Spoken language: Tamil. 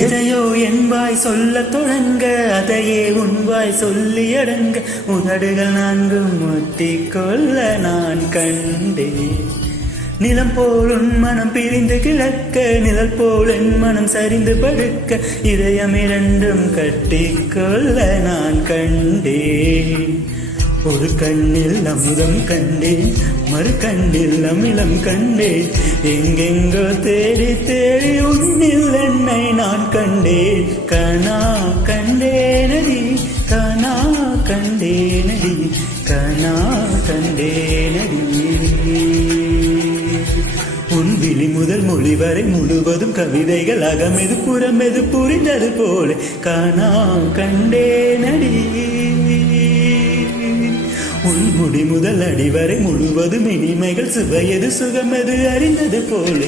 எதையோ என்பாய் சொல்ல தொடங்க அதையே உண்பாய் சொல்லி அடங்க உதடுகள் நான்கும் ஒட்டிக்கொள்ள நான் கண்டேன். நிலம் போல் உன் மனம் பிரிந்து கிடக்க நிழல் போல் என் மனம் சரிந்து படுக்க இதயம் இரண்டும் கட்டிக்கொள்ள நான் கண்டேன். ஒரு கண்ணில் அமுதம் கண்டேன் மறு கண்ணில் அமிலம் கண்டேன் எங்கெங்கோ தேடி தேடி உன்னில் என்னை நான் கண்டேன். கனா கண்டேனடி கனா கண்டேனடி கனா கண்டேனடி. உன் விழி முதல் மொழி வரை முழுவதும் கவிதைகள் அகமெது புறமெது புரிந்தது போல காணா கண்டேனடி. உன் முடி முதல் அடிவரை முழுவதும் இனிமைகள் சுவையது சுகமெது அறிந்தது போல